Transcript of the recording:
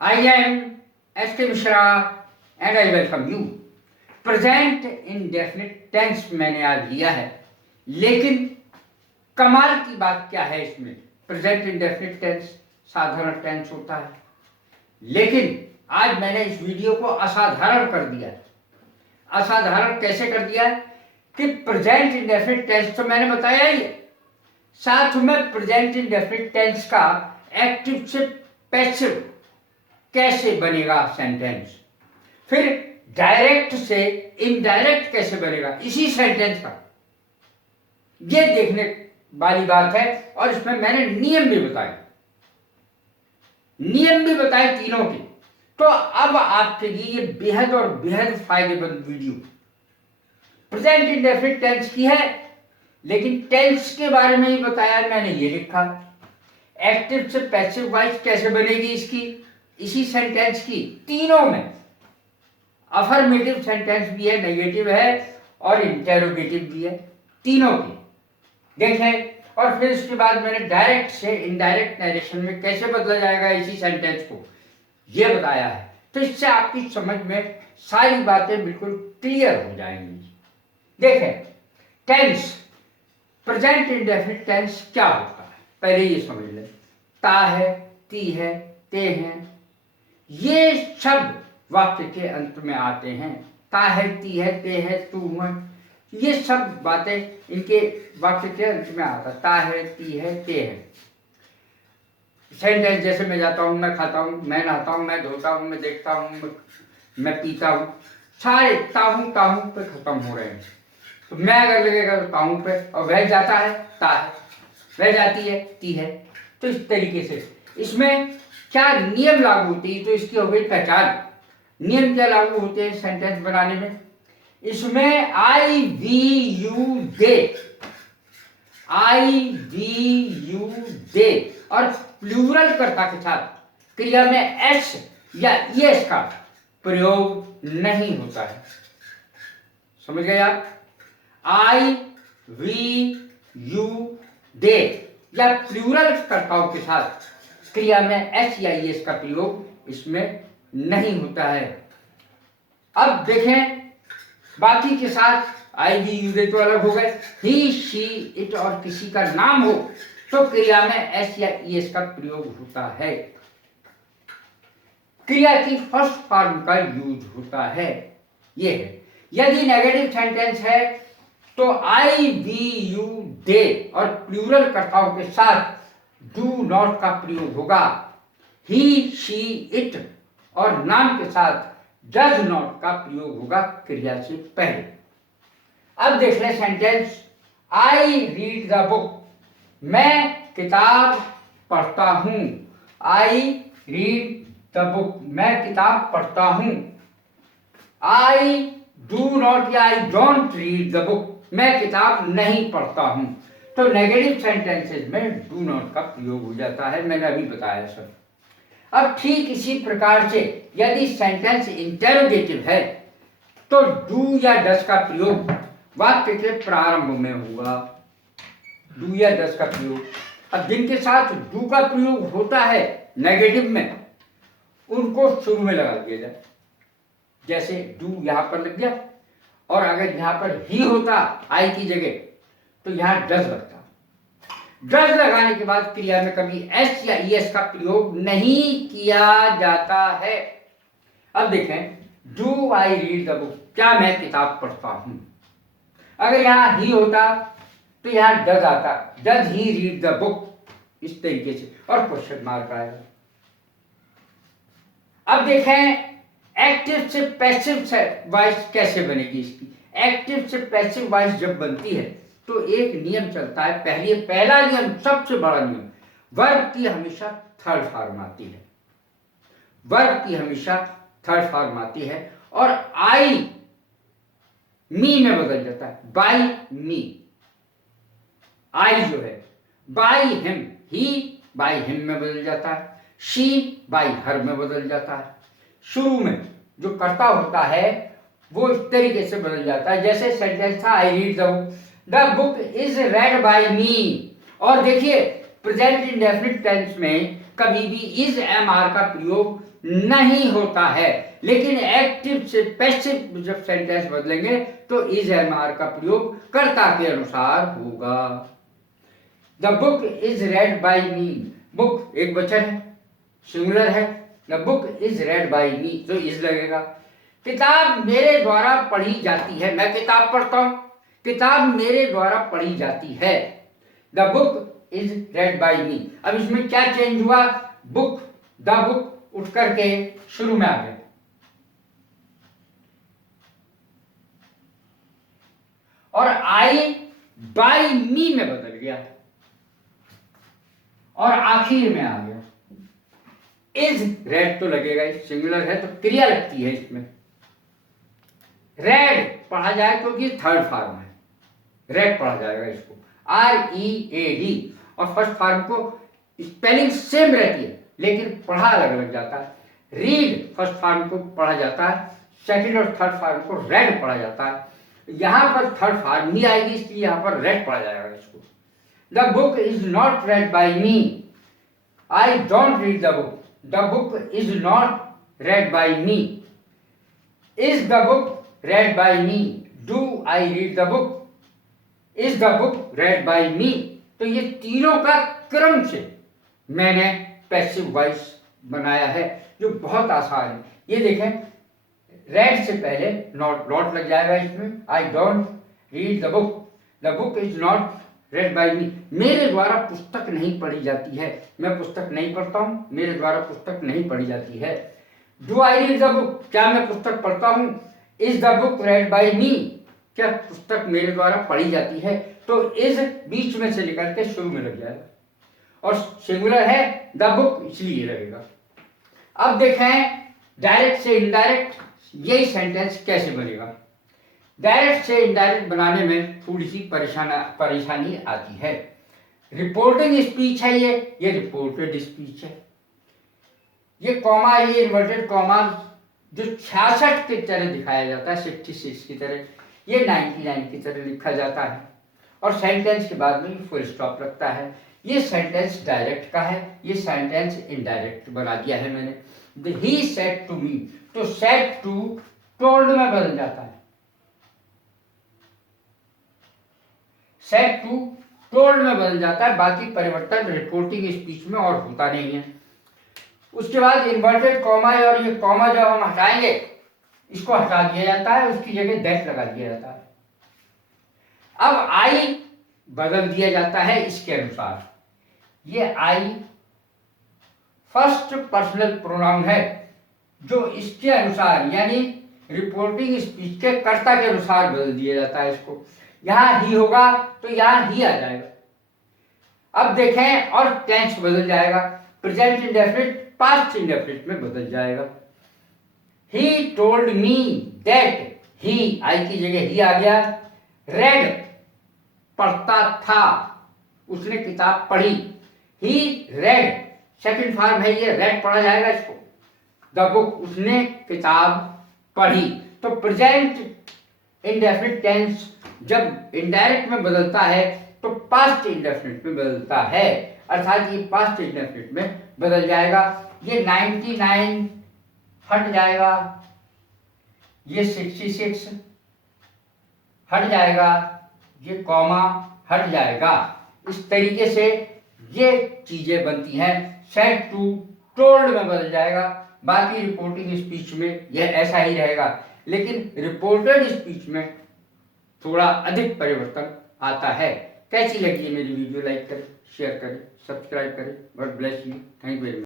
I am S.K. Mishra and I welcome you. Present indefinite tense मैंने आज लिया है, लेकिन कमाल की बात क्या है इसमें, प्रेजेंट इंडेफिनिट टेंस साधारण टेंस होता है, लेकिन आज मैंने इस वीडियो को असाधारण कर दिया है। असाधारण कैसे कर दिया है कि प्रेजेंट इंडेफिनिट टेंस तो मैंने बताया ही है, साथ में प्रेजेंट इंडेफिनिट टेंस का एक्टिव से पैसिव कैसे बनेगा सेंटेंस, फिर डायरेक्ट से इनडायरेक्ट कैसे बनेगा इसी सेंटेंस का, ये देखने वाली बात है। और इसमें मैंने नियम भी बताए तीनों के। तो अब आपके लिए ये बेहद और बेहद फायदेमंद वीडियो प्रेजेंट इंडेफिनिट टेंस की है, लेकिन टेंस के बारे में ही बताया मैंने। ये लिखा एक्टिव से पैसिव वॉइस कैसे बनेगी इसकी, इसी सेंटेंस की तीनों में। अफर्मेटिव सेंटेंस भी है, नेगेटिव है और इंटेरोगेटिव भी है, तीनों की देखें। और फिर उसके बाद मैंने डायरेक्ट से इनडायरेक्ट नरेशन में कैसे बदला जाएगा इसी सेंटेंस को, यह बताया है। तो इससे आपकी समझ में सारी बातें बिल्कुल क्लियर हो जाएंगी। देखें, टेंस, प्रेजेंट इंडेफिनिट टेंस क्या होता है पहले ये समझ लें। ता है, ती है, ते हैं, ये शब्द वाक्य के अंत में आते हैं। ता है, ती है, ते है, तू है, ये सब बातें इनके वाक्य के अंत में आता है। ता है, ती है, ते है। सेंटेंस जैसे मैं जाता हूँ, मैं खाता हूँ, मैं नहाता हूँ, मैं धोता हूँ, मैं देखता हूँ, मैं पीता हूँ, सारे ताहू पे खत्म हो रहे हैं। तो मैं अगर लगेगा तो ताहू पे, और वह जाता है ता है, वह जाती है ती है। तो इस तरीके से इसमें क्या नियम लागू होती है, तो इसकी हो गई पहचान। नियम क्या लागू होते हैं सेंटेंस बनाने में, इसमें I we you they, I we you they और प्लूरल कर्ता के साथ क्रिया में एस या एस का प्रयोग नहीं होता है। समझ गए आप? आई वी यू दे या प्लूरल कर्ताओं के साथ क्रिया में एस या एस का प्रयोग इसमें नहीं होता है। अब देखें, बाकी के साथ आई वी यू दे तो अलग हो गए। ही, शी, इट और किसी का नाम हो तो क्रिया में एस या एस का प्रयोग होता है। क्रिया की फर्स्ट फॉर्म का यूज होता है, ये है। यदि नेगेटिव सेंटेंस है तो आई वी यू दे और प्लूरल कर्ताओं के साथ डू नॉट का प्रयोग होगा। ही, शी, इट और नाम के साथ डज नॉट का प्रयोग होगा क्रिया से पहले। अब देख लें sentence, I read the book, मैं किताब पढ़ता हूं। आई रीड द बुक, मैं किताब पढ़ता हूं। आई डू नॉट या आई डोंट रीड द बुक, मैं किताब नहीं पढ़ता हूं। तो नेगेटिव सेंटेंसेस में डू नॉट का प्रयोग हो जाता है, मैंने अभी बताया सर। अब ठीक इसी प्रकार से यदि सेंटेंस इंटेरोगेटिव है तो डू या डस का प्रयोग वाक्य के प्रारंभ में होगा। डू या डस का प्रयोग, अब जिनके साथ डू का प्रयोग होता है नेगेटिव में, उनको शुरू में लगा दिया जाए। जैसे डू यहां पर लग गया, और अगर यहां पर ही होता आई की जगह तो यहां डज लगता। डज लगाने के बाद क्रिया में कभी एस या एस का प्रयोग नहीं किया जाता है। अब देखें, do I read the book, क्या मैं किताब पढ़ता हूं। अगर यहां ही होता तो यहां डज आता, does he read the book, इस तरीके से, और क्वेश्चन मार्क आएगा। अब देखें, एक्टिव से पैसिव वॉइस कैसे बनेगी इसकी। एक्टिव से पैसिव वॉइस जब बनती है तो एक नियम चलता है, पहला नियम, सबसे बड़ा नियम, वर्ब की हमेशा थर्ड फॉर्म आती है। वर्ब की हमेशा थर्ड फॉर्म आती है और आई मी में बदल जाता है, बाय मी। आई जो है by him, he by him में बदल जाता है, शी बाय हर में बदल जाता है। शुरू में जो कर्ता होता है वो इस तरीके से बदल जाता है, जैसे सेंटेंस था I read the book is read by me. और देखिए प्रेजेंट इंडेफिनिट टेंस में कभी भी इज एम आर का प्रयोग नहीं होता है, लेकिन एक्टिव से पैसिव जब सेंटेंस बदलेंगे तो इज एम आर का प्रयोग कर्ता के अनुसार होगा। The book is read by me, book एक वचन है, सिंगुलर है, the book is read by me तो इज लगेगा। किताब मेरे द्वारा पढ़ी जाती है, मैं किताब पढ़ता हूं, किताब मेरे द्वारा पढ़ी जाती है, the book is read by me. अब इसमें क्या चेंज हुआ, बुक, द बुक उठ करके शुरू में आ गया, और आई बाई मी में बदल गया और आखिर में आ गया। इज रेड तो लगेगा, सिंगुलर है तो क्रिया लगती है इसमें। रेड पढ़ा जाए क्योंकि थर्ड फॉर्म है, रेड पढ़ा जाएगा इसको, READ, और फर्स्ट फॉर्म को स्पेलिंग सेम रहती है लेकिन पढ़ा अलग अलग जाता है। रीड फर्स्ट फॉर्म को पढ़ा जाता है, सेकंड और थर्ड फॉर्म को रेड पढ़ा जाता है। यहां पर थर्ड फॉर्म नहीं आएगी इसलिए यहां पर रेड पढ़ा जाएगा इसको। The book is not read by me, I don't read the book, the book is not read by me. Is the book read by me, do I read the book, is the book read by me. तो ये तीनों का क्रम से मैंने passive voice बनाया है जो बहुत आसान है। ये देखें, रेड से पहले नॉट लग जाएगा इसमें, I don't read the book is not read by me, मेरे द्वारा पुस्तक नहीं पढ़ी जाती है, मैं पुस्तक नहीं पढ़ता हूं, मेरे द्वारा पुस्तक नहीं पढ़ी जाती है। Do I read the book, क्या मैं पुस्तक पढ़ता हूं, is the book read by me, क्या पुस्तक मेरे द्वारा पढ़ी जाती है, तो इज बीच में से निकल के शुरू में लग जाएगा, और सिंगुलर है द बुक इसलिए लगेगा। अब देखें डायरेक्ट से इनडायरेक्ट यही सेंटेंस कैसे बनेगा। डायरेक्ट से इनडायरेक्ट बनाने में थोड़ी सी परेशानी आती है। रिपोर्टिंग स्पीच है ये रिपोर्टेड स्पीच है। ये कॉमा, ये इन्वर्टेड कॉमा जो 66 की तरह दिखाया जाता है, 66 की तरह, ये 99 की तरह लिखा जाता है, और सेंटेंस के बाद में फुल स्टॉप लगता है। ये सेंटेंस डायरेक्ट का है, ये सेंटेंस इनडायरेक्ट बना दिया है मैंने। ही सेड टू मी, तो सेड टू टोल्ड में बदल जाता है, सेड टू टोल्ड में बदल जाता है, बाकी परिवर्तन रिपोर्टिंग स्पीच में और होता नहीं है। उसके बाद इन्वर्टेड कॉमा है, और ये कॉमा जब हम हटाएंगे इसको हटा दिया जाता है, उसकी जगह दैट लगा दिया जाता है। अब आई बदल दिया जाता है इसके अनुसार, ये आई फर्स्ट पर्सनल प्रोनाउन है जो इसके अनुसार यानी रिपोर्टिंग स्पीच के कर्ता के अनुसार बदल दिया जाता है इसको। यहां ही होगा तो यहां ही आ जाएगा। अब देखें, और टेंस बदल जाएगा, प्रेजेंट इंडेफिनिट पास्ट इंडेफिनिट में बदल जाएगा। ही टोल्ड मी दैट, ही आई की जगह ही आ गया। रेड पढ़ता था, उसने किताब पढ़ी, ही रेड सेकंड फॉर्म है, ये रेड पढ़ा जाएगा इसको। द बुक, उसने किताब पढ़ी। तो प्रेजेंट इंडेफिनिट टेंस जब इनडायरेक्ट में बदलता है तो पास्ट इंडेफिनिट में बदलता है, अर्थात ये पास्ट इंडेफिनिट में बदल जाएगा। ये 99 हट जाएगा, ये 66 हट जाएगा, ये कॉमा हट जाएगा। इस तरीके से ये चीजें बनती हैं। सेड टू टोल्ड में बदल जाएगा, बाकी रिपोर्टिंग स्पीच में यह ऐसा ही रहेगा, लेकिन रिपोर्टेड स्पीच में थोड़ा अधिक परिवर्तन आता है। कैसी लगी मेरी वीडियो, लाइक करें, शेयर करें, सब्सक्राइब करें। God bless you, thank you very much.